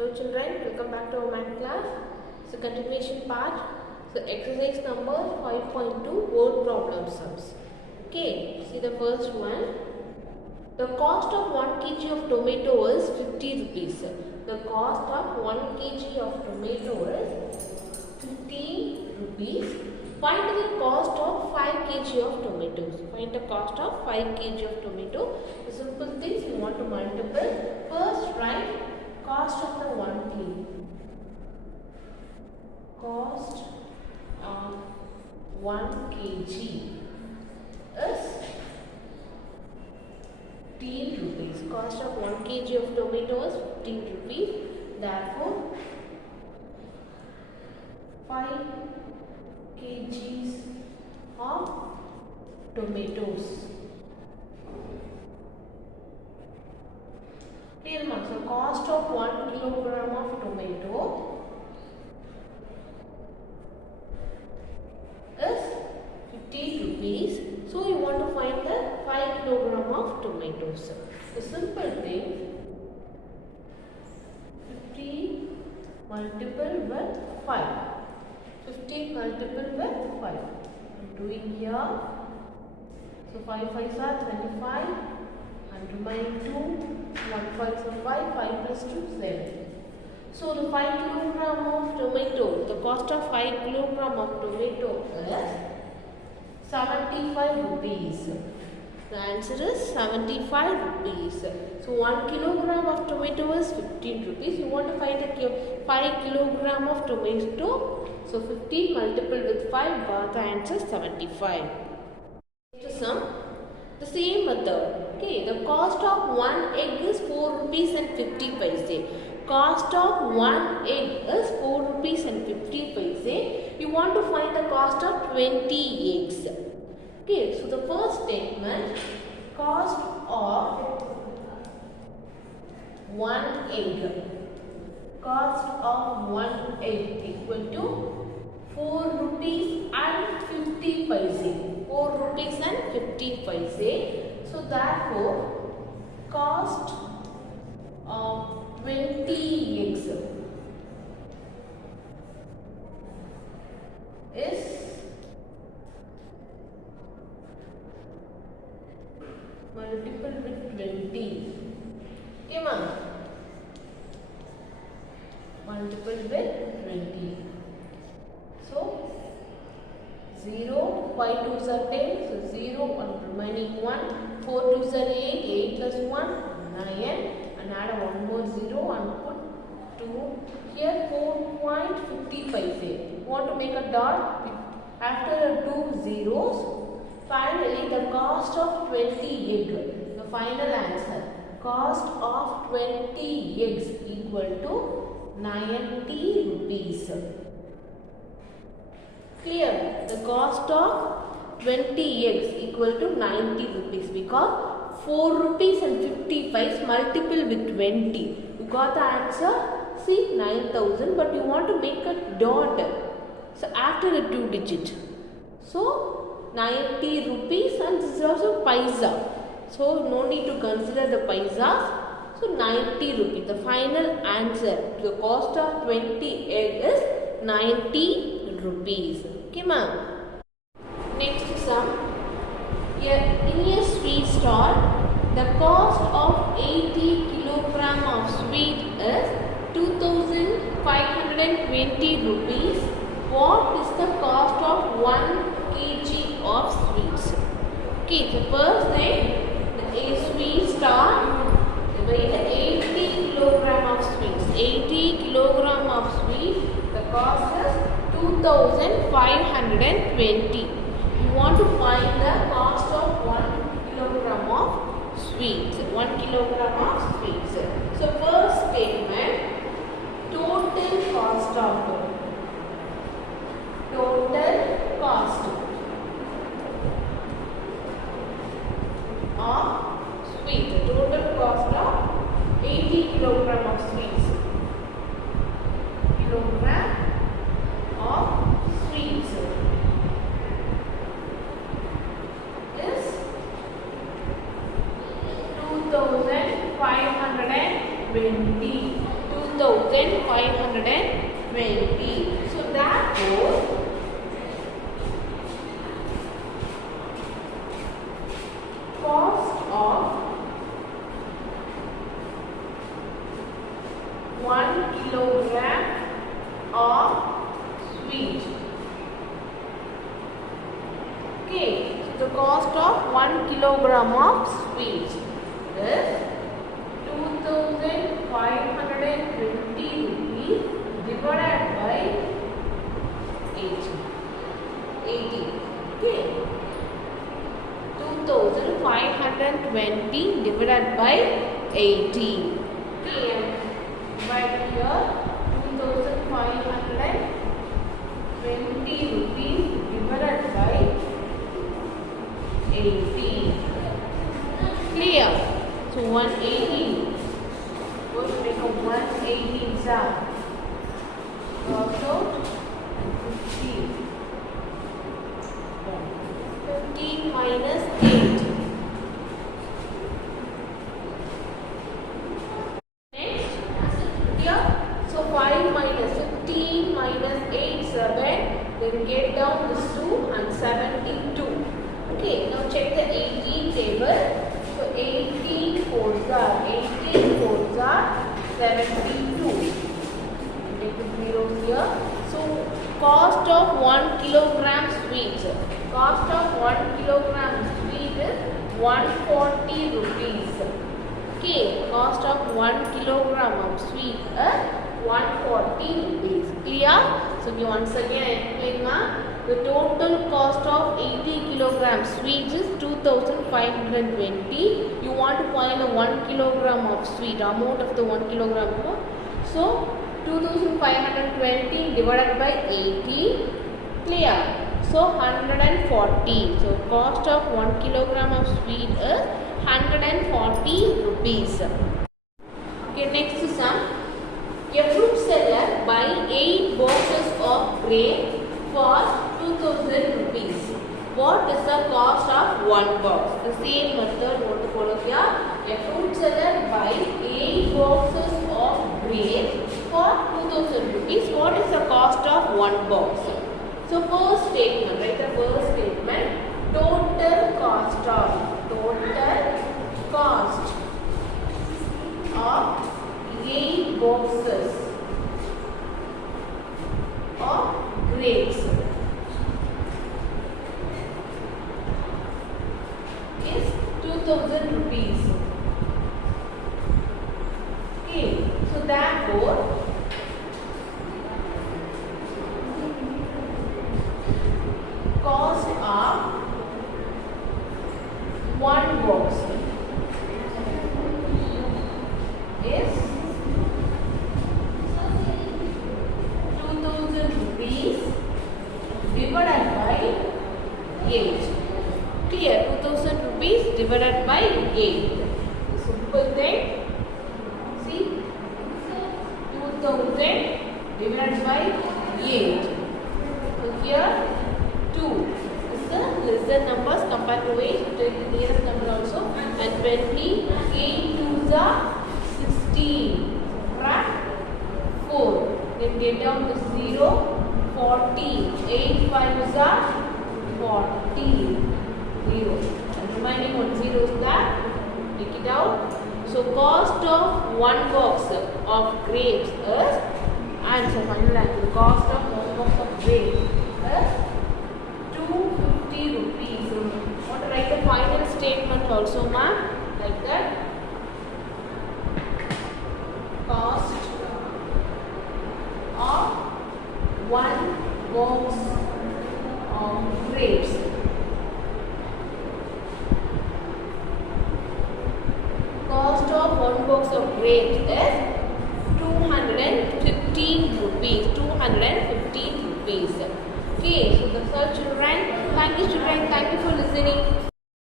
Hello children, welcome back to our math class. So continuation part. So exercise number 5.2 word problem sums. Okay, see the first one. The cost of 1 kg of tomato is 50 rupees. The cost of 1 kg of tomato is 50 rupees. Find the cost of 5 kg of tomatoes. Find the cost of 5 kg of tomato. The simple things you want to multiply. First write cost of the 1 kg. Cost of 1 kg is 15 rupees. Cost of 1 kg of tomato is 15 rupees. Therefore, 5 kgs of tomatoes. Clear, ma'am? So, cost of 1 kilogram of tomato is 50 rupees. So, you want to find the 5 kilogram of tomatoes. The simple thing, 50 multiple with 5. 50 multiple with 5. I am doing here. So, 5 5s are 25. And remaining 2. 1 5s are 5. 5 plus 2 7. So, the 5 kilogram of tomato, the cost of 5 kilogram of tomato is 75 rupees. The answer is 75 rupees. So, 1 kilogram of tomato is 15 rupees. You want to find a 5 kilogram of tomato. So, 15 multiple with 5 got the answer 75. To sum, the same method. Okay, the cost of 1 egg is 4 rupees and 50 paise. Cost of 1 egg is 4 rupees and 50 paise. You want to find the cost of 20 eggs. Okay, so the first statement, cost of 1 egg. Cost of 1 egg equal to 4 rupees and 50 paise. 4 rupees and 50 paise. So therefore, cost of 20 eggs is multiple with 20. Okay, ma'am? Multiple with 20. So 0, 5 2s are 10, so 0 and remaining 1, 4 2s are 8, 8 plus 1, 9, and add one more 0 and put 2, here 4.50 paise. You want to make a dot, after 2 zeros, finally the cost of 20 egg, the final answer, cost of 20 eggs equal to 90 rupees. Clear? The cost of 20 eggs equal to 90 rupees because 4 rupees and 50 paise multiple with 20. You got the answer? See, 9,000, but you want to make a dot. So, after the 2 digit. So, 90 rupees and this is also paisa. So, no need to consider the paisas. So, 90 rupees. The final answer to the cost of 20 egg is 90 rupees. Okay, ma'am. Next sum. Here in a sweet stall, the cost of 80 kilogram of sweet is 2,520 rupees. What is the cost of 1 kg of sweets? Okay, the first thing, a sweet stall, the 80 kilogram of sweets. 80 kilogram of sweets, the cost is 2,520. You want to find the cost of 1 kilogram of sweets. 1 kilogram of sweets. So first statement, total cost of sweet. Total cost of 80 kilogram of sweets. Kilogram of sweets is 2,520. 2,520. So therefore, cost of 1 kilogram of sweet. Okay, so the cost of 1 kilogram of sweet is 2,520 rupees divided by 80. Okay, 2,520 divided by 80. Okay, right here 2,520 rupees divided by 80. Clear? So 180. Go to make a 180 exam. Also 15. 15 minus 8. Next, here. So 5 minus 15 minus 8, 7. Then get down this 2 and 72. Okay, now check the 18 table. So 18 fours are 72. Take the zeros here. So cost of 1 kilogram sweet. Cost of 1 kilogram sweet is 140 rupees. Okay, cost of 1 kilogram of sweet is 140 rupees. Clear? So once again explain na. The total cost of 80 kilogram sweets is 2,520. You want to find the 1 kilogram of sweet, amount of the 1 kilogram. So 2,520 divided by 80. Clear? So 140. So cost of 1 kilogram of sweet is 140 rupees. Okay, next sum. A fruit seller buy 8 boxes of grape for 2,000 rupees. What is the cost of 1 box? The same method want to follow here. A fruit seller buy 8 boxes of grapes for 2,000 rupees. What is the cost of 1 box? So first statement, right? The first statement, total cost of 8 boxes of grapes is 2,000 rupees. Okay, so therefore cost of 1 box is 2,000 rupees divided by 8. Clear? 2,000 rupees divided by 8. Simple thing. See? 2,000 divided by 8. So here 2 is the lesser numbers compared to 8. Take the nearest number also. And 20, 8 2s are 16. Subtract 4. Then get down to 0, 40. 8 5s are 40. 0. And remaining 1 0 is that. Take it out. So cost of 1 box of grapes is, answer final answer. Cost of 1 box of grapes is 250 rupees. So want to write the final statement also, ma'am, like that. Cost of 1 box of grapes. Cost of 1 box of grapes is 215 rupees. 215 rupees. Okay, so that's all children. Thank you children. Thank you for listening.